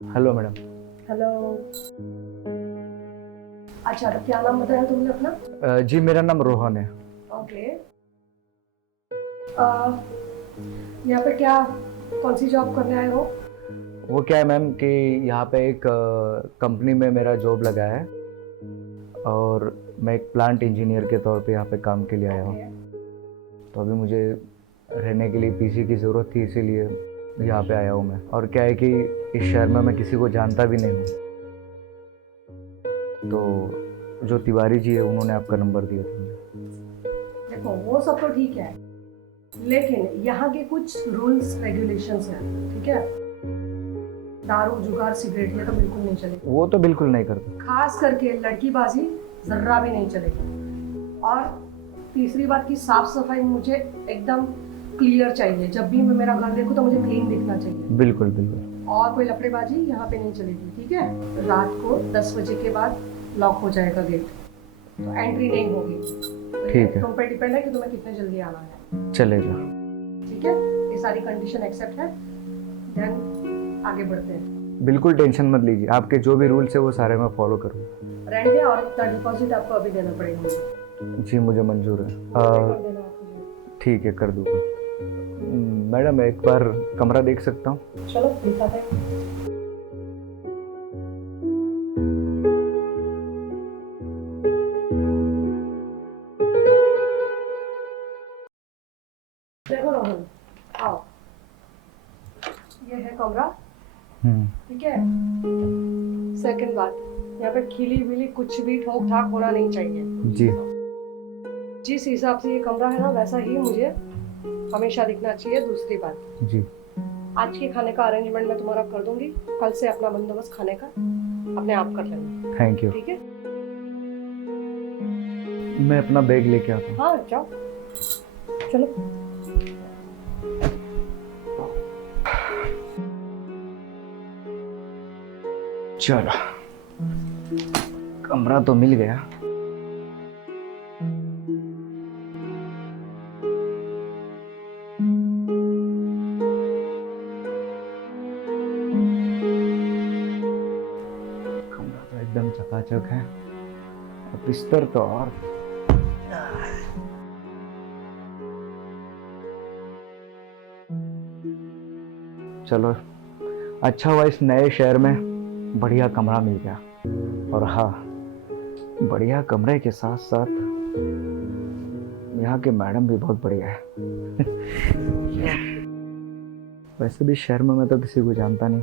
Hello madam. Hello. अच्छा, तो क्या नाम बताया तुमने अपना? जी मेरा नाम रोहन है। ओके। यहाँ पे क्या, कौन सी जॉब करने आए हो? वो क्या है मैम कि यहाँ पे एक कंपनी में मेरा जॉब लगा है और मैं एक प्लांट इंजीनियर के तौर पे यहाँ पे काम के लिए आया हूँ। तो अभी मुझे रहने के लिए पीसी की ज़रूरत थी, इसीलिए यहाँ पे आया हूँ मैं। और क्या है कि इस शहर में मैं किसी को जानता भी नहीं हूँ, तो जो तिवारी जी है उन्होंने आपका नंबर दिया था मुझे। देखो, वो सब तो ठीक है, लेकिन यहाँ के कुछ रूल्स रेगुलेशंस हैं, ठीक है? दारू, जुगार, सिगरेट ये तो बिल्कुल नहीं चलेगी। वो तो बिल्कुल नहीं करता। खास करके लड़कीबाजी जर्रा भी नहीं चलेगी। और तीसरी बात की साफ सफाई मुझे एकदम क्लियर चाहिए। जब भी मैं मेरा घर देखूँ तो मुझे क्लीन दिखना चाहिए। बिल्कुल बिल्कुल। और कोई लफड़ेबाजी यहाँ पे नहीं चलेगी, ठीक है? रात को 10 बजे के बाद लॉक हो जाएगा गेट, तो एंट्री नहीं होगी। तो ठीक है। तुम पे डिपेंड है कि तुम्हें कितने जल्दी आना है। चलेगा। ठीक है, ये सारी कंडीशन एक्सेप्ट है। देन आगे बढ़ते हैं। बिल्कुल टेंशन मत लीजिए, आपके जो भी रूल्स है वो सारे मैं फॉलो करूँगा। रहने दे, और इतना डिपॉजिट आपको अभी देना पड़ेगा मुझे। जी मुझे मंजूर है। कर देना आप मुझे। ठीक है, कर दूंगा। मैडम एक बार कमरा देख सकता हूँ? चलो दिखाते हैं। देखो रोहन, आओ, ये है कमरा, ठीक है? सेकंड बात, यहाँ पे खिली विली कुछ भी ठोक ठाक होना नहीं चाहिए। जी जिस हिसाब से ये कमरा है ना, वैसा ही मुझे हमेशा दिखना चाहिए। दूसरी बात, जी। आज के खाने का अरेंजमेंट मैं तुम्हारा कर दूंगी। कल से अपना बंदोबस्त खाने का अपने आप कर लेना, थैंक यू। ठीक है? मैं अपना बैग लेके आता हूँ। हाँ जाओ, चलो। चलो, कमरा तो मिल गया। कमरा तो एकदम चकाचक है, और बिस्तर तो और। चलो, अच्छा हुआ इस नए शहर में बढ़िया कमरा मिल गया। और हाँ, बढ़िया कमरे के साथ साथ यहाँ के मैडम भी बहुत बढ़िया है। वैसे भी शहर में मैं तो किसी को जानता नहीं,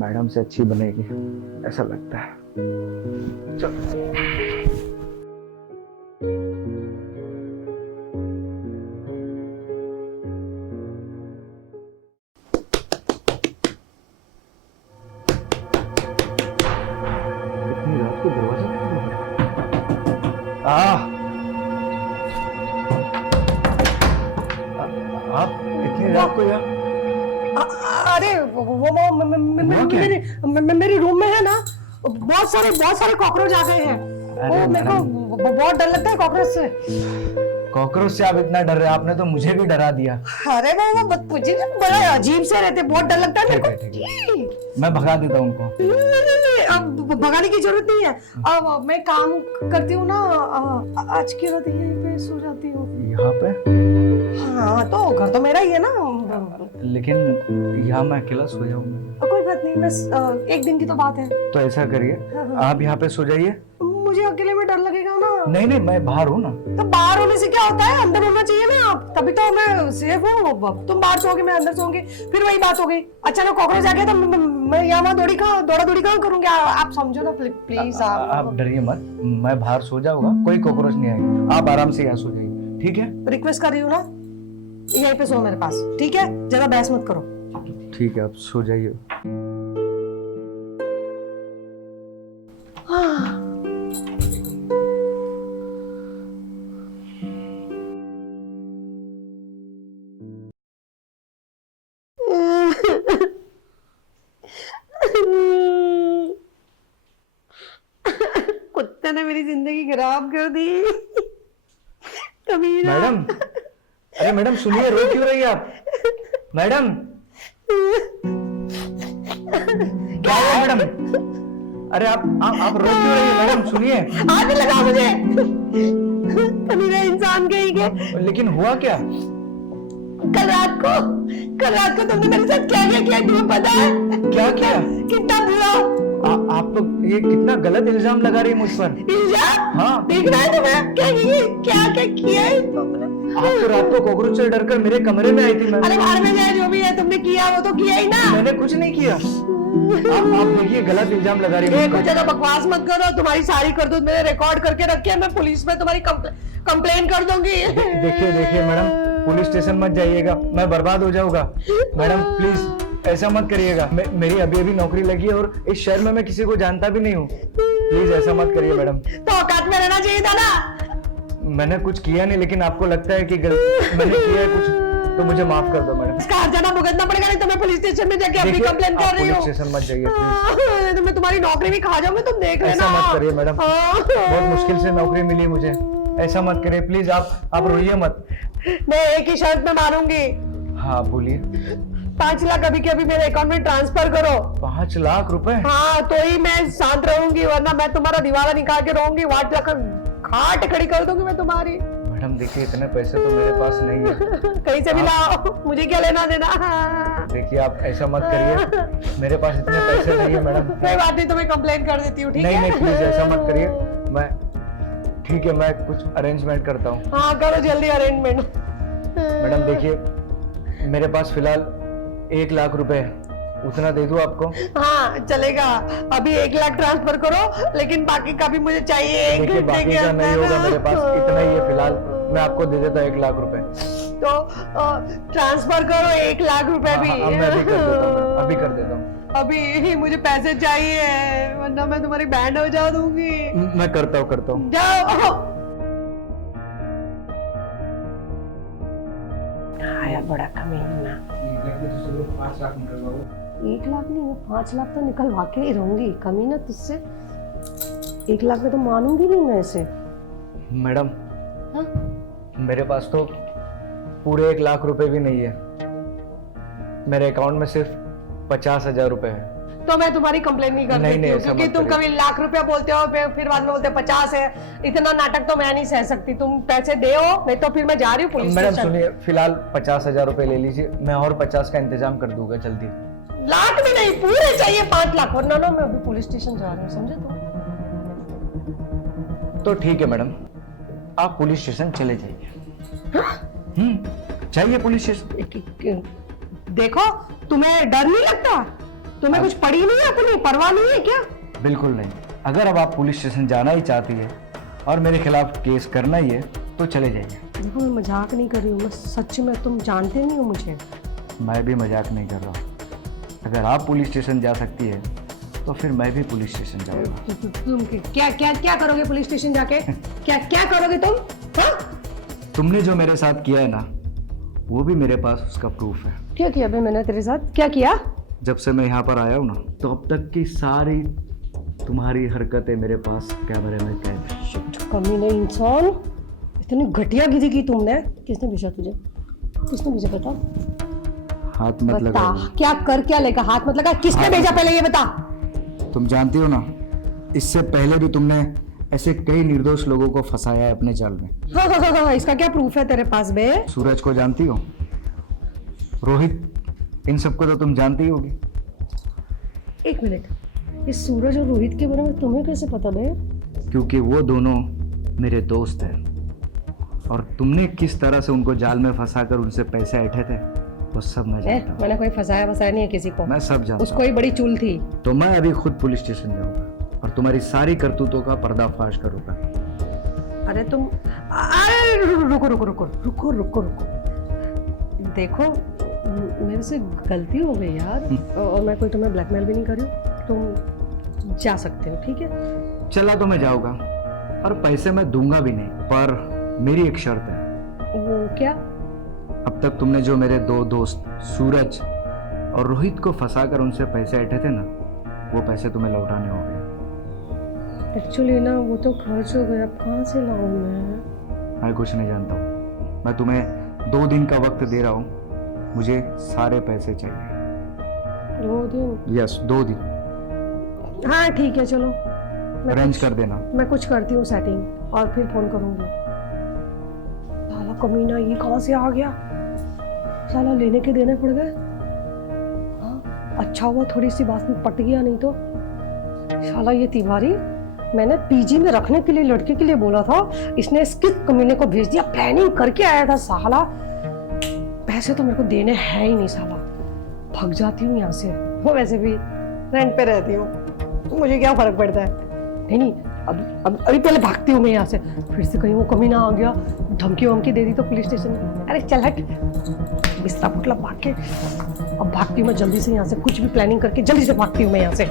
मैडम से अच्छी बनेगी ऐसा लगता है। चलो। इतनी रात को दरवाजा क्यों खोल रहा है? आप इतनी रात को यहाँ? अरे मेरे रूम में है ना, बहुत सारे कॉकरोच आ गए हैं। अरे वो मेरे को बहुत डर लगता है कॉकरोच से। कॉकरोच से आप इतना डर रहे हैं? आपने तो मुझे भी डरा दिया। अरे वो मुझे ना बड़ा अजीब से रहते, बहुत डर लगता है मेरे ठीक को। मैं भगा देता हूँ उनको। नहीं, अब भगाने की जरूरत नहीं है। अब मैं काम करती हूँ ना, आज की रात यहीं पे सो जाती हूँ। यहाँ पे? हाँ, तो घर तो मेरा ही है ना। लेकिन यहाँ मैं अकेला सोया हूँ। कोई बात नहीं, बस एक दिन की तो बात है। तो ऐसा करिए, आप यहाँ पे सो जाइए। मुझे अकेले में डर लगेगा ना। नहीं नहीं, मैं बाहर हूँ ना। तो बाहर होने से क्या होता है, अंदर होना चाहिए ना, तभी तो मैं सेफ हूँ। तुम बाहर सोओगे, मैं अंदर सोऊंगी, फिर वही बात हो गई। अचानक कॉकरोच आ गया तो मैं यहाँ वहाँ दौड़ा दौड़ी कहाँ करूँगी? आप समझो ना प्लीज। आप डरिए मत, मैं बाहर सो जाऊंगा, कोई कॉकरोच नहीं आएगी। आप आराम से यहाँ सो जाइए, ठीक है? रिक्वेस्ट कर रही हूँ ना, यहीं पे सो मेरे पास, ठीक है? ज्यादा बहस मत करो। ठीक है, आप सो जाइए। कुत्ते ने मेरी जिंदगी खराब कर दी। कमीना। मैडम, अरे मैडम सुनिए, रो क्यों रही है आप? मैडम क्या हुआ मैडम? अरे आप रो क्यों रही है मैडम? सुनिए। हाथ भी लगा मुझे। कमीने इंसान कहीं के। लेकिन हुआ क्या? कल रात को तुमने मेरे साथ क्या किया तुम्हें पता है? क्या किया? कितना बुरा। आप तो ये कितना गलत इल्जाम लगा रही है मुझ पर। इल्जाम? हाँ। देख रहा है तुम्हें क्या किया है तुमने? आप तो रात को कॉकरोच से डरकर मेरे कमरे में आई थी मैम। अरे घर में जाए जो भी है तुमने किया वो तो किया ही ना। मैंने कुछ नहीं किया। आप देखिए गलत इल्जाम लगा रही है। कुछ ज्यादा बकवास मत करो। तुम्हारी सारी करतूत मैंने रिकॉर्ड करके रखी है। मैं पुलिस में तुम्हारी कंप्लेन कर दूंगी। देखिए मैडम, पुलिस स्टेशन मत जाइएगा, मैं बर्बाद हो जाऊंगा। मैडम प्लीज ऐसा मत करिएगा। मेरी अभी नौकरी लगी है और इस शहर में मैं किसी को जानता भी नहीं हूँ। प्लीज ऐसा मत करिए मैडम। तो औकात में रहना चाहिए था ना। मैंने कुछ किया नहीं, लेकिन आपको लगता है कि मैंने किया है कुछ, तो मुझे माफ कर दो मैडम। इसका हर्जाना भुगतना पड़ेगा, नहीं तो मैं पुलिस स्टेशन में जाके अपनी कंप्लेन कर रही हूँ। पुलिस स्टेशन मत जाइए प्लीज। तो मैं तुम्हारी नौकरी भी खा जाऊंगी, तुम देख लेना। ऐसा मत करिए मैडम, बहुत मुश्किल से नौकरी मिली मुझे। ऐसा मत करिए प्लीज, आप रोइए मत। मैं एक ही शर्त में मानूंगी। हाँ बोलिए। 5 लाख अभी के अभी मेरे अकाउंट में ट्रांसफर करो। 5 लाख रुपए? हाँ तो ही मैं शांत रहूंगी, वरना मैं तुम्हारा दिवाला निकाल के रहूंगी। 8 लाख खाट खड़ी कर दूंगी मैं तुम्हारी। मैडम देखिए इतने पैसे तो मेरे पास नहीं है। कहीं से भी लाओ, मुझे क्या लेना देना। देखिए आप ऐसा मत करिए, मेरे पास इतने पैसे नहीं है मैडम। कोई बात नहीं, तो मैं कंप्लेन कर देती हूँ, ठीक है? नहीं प्लीज ऐसा मत करिए। ठीक है, मैं कुछ अरेंजमेंट करता हूँ। हाँ करो जल्दी अरेंजमेंट। मैडम देखिए मेरे पास फिलहाल 1 लाख रुपए है, उतना दे दूं आपको? हाँ चलेगा। अभी 1 लाख ट्रांसफर करो, लेकिन बाकी का भी मुझे चाहिए। देखिए बाकी का नहीं होगा मेरे पास, इतना ही है फिलहाल। मैं आपको दे देता 1 लाख रुपए। तो ट्रांसफर करो 1 लाख रुपए भी। हाँ, मैं अभी कर देता हूँ, अभी कर देता हूँ। अभी मुझे पैसे चाहिए, वरना मैं तुम्हारी बैंड हो जा दूंगी। मैं करता हूँ। जाओ। आया बड़ा कमीना। 5 लाख निकलवाओ। 1 लाख नहीं, मैं 5 लाख तो निकलवा के ही रहूंगी। कमीना तुझसे 1 लाख में तो मानूंगी नहीं मैं इसे। मैडम हाँ? मेरे पास तो पूरे 1 लाख रुपए भी नहीं है, मेरे अकाउंट में सिर्फ 50,000 रुपए है। तो मैं तुम्हारी कंप्लेन नहीं कर देती हूँ, क्योंकि तुम कभी लाख रुपया बोलते हो, फिर बाद में बोलते 50 है। इतना नाटक तो मैं नहीं सह सकती। तुम पैसे दे हो, नहीं तो फिर मैं जा रही हूँ पुलिस मैडम स्टेशन। सुनिए, फिलहाल 50,000 रुपए ले लीजिए, मैं और 50 का इंतजाम कर दूंगा जल्दी। लाख में नहीं, पूरे चाहिए 5 लाख, वरना ना मैं अभी पुलिस स्टेशन जा रही हूँ, समझे तो ठीक है मैडम, आप पुलिस स्टेशन चले जाइए। चाहिए पुलिस स्टेशन। देखो तुम्हें डर नहीं लगता? तुम्हें कुछ पड़ी नहीं है, अपनी परवाह नहीं है क्या? बिल्कुल नहीं। अगर अब आप पुलिस स्टेशन जाना ही चाहती है और मेरे खिलाफ केस करना ही है तो चले जाइए। देखो मैं मजाक नहीं कर रही हूँ, मैं सच में, तुम जानते नहीं हो मुझे। मैं भी मजाक नहीं कर रहा हूँ। अगर आप पुलिस स्टेशन जा सकती है तो फिर मैं भी पुलिस स्टेशन जाऊंगा। तुम क्या करोगे पुलिस स्टेशन जाके? क्या करोगे तुम? हाँ? तुमने जो मेरे साथ किया है ना, वो भी मेरे पास उसका प्रूफ है। क्या किया बे मैंने तेरे साथ? क्या किया? जब से मैं यहाँ पर आया हूँ ना, तो अब तक की सारी तुम्हारी हरकतें मेरे पास कैमरे में कैद है। कमीने इंसान, इतनी घटिया गिरी की तुमने। किसने भेजा तुझे? किसने भेजा बता? हाथ मत बता, लगा। क्या लेगा? हाथ मत लगा। किसने भेजा पहले ये बता। तुम जानती हो ना, इससे पहले भी तुमने ऐसे कई निर्दोष लोगों को फंसाया है अपने जाल में। हाँ, इसका क्या प्रूफ है तेरे पास बे? सूरज को जानती हो, रोहित, इन सबको तो तुम जानती होगी। 1 मिनट, ये सूरज और रोहित के बारे में तुम्हें कैसे पता बे? क्योंकि वो दोनों मेरे दोस्त हैं और तुमने किस तरह से उनको जाल में फंसाकर उनसे पैसे ऐंठे थे वो सब मैं जानता हूँ। मैंने कोई फंसाया नहीं है किसी को। मैं सब जानता उसको ही बड़ी चूल थी। तो मैं अभी खुद पुलिस स्टेशन जाऊंगा और तुम्हारी सारी करतूतों का पर्दाफाश करूंगा। अरे तुम, अरे रुको। देखो मेरे से गलती हो गई यार, और मैं कोई तुम्हें ब्लैकमेल भी नहीं कर रही हूँ। तुम जा सकते हो, ठीक है? चला तो मैं जाऊंगा और पैसे मैं दूंगा भी नहीं, पर मेरी एक शर्त है। वो क्या? अब तक तुमने जो मेरे 2 दोस्त सूरज और रोहित को फंसाकर उनसे पैसे ऐंठे थे ना, वो पैसे तुम्हें लौटाने होंगे। एक्चुअली ना वो तो खर्च हो गया, अब कहाँ से लाऊं मैं कुछ नहीं जानता हूँ। मैं तुम्हें 2 दिन का वक्त दे रहा हूँ, मुझे सारे पैसे चाहिए। 2 दिन? यस 2 दिन हाँ ठीक है, चलो अरेंज कर देना। मैं कुछ करती हूँ सेटिंग और फिर फोन करूंगी। साला कमीना ये कहाँ से आ गया, साला लेने के देने पड़ गए। हाँ अच्छा हुआ थोड़ी सी बात में पट गया, नहीं तो साला ये तिवारी मैंने पीजी में रखने के लिए लड़के के लिए बोला था, इसने इसके कमीने को भेज दिया, प्लानिंग करके आया था साला। पैसे तो मेरे को देने हैं ही नहीं साला, भाग जाती हूँ यहाँ से। वो वैसे भी रेंट पे रहती हूँ तो मुझे क्या फर्क पड़ता है। नहीं अभी पहले भागती हूँ मैं यहाँ से, फिर से कहीं वो कमीना आ गया, धमकी वमकी दे दी तो पुलिस स्टेशन में, अरे चल हट, बिस्तरा पुटला भाग के। अब भागती हूँ मैं जल्दी से यहाँ से, कुछ भी प्लानिंग करके जल्दी से भागती हूँ मैं यहाँ से।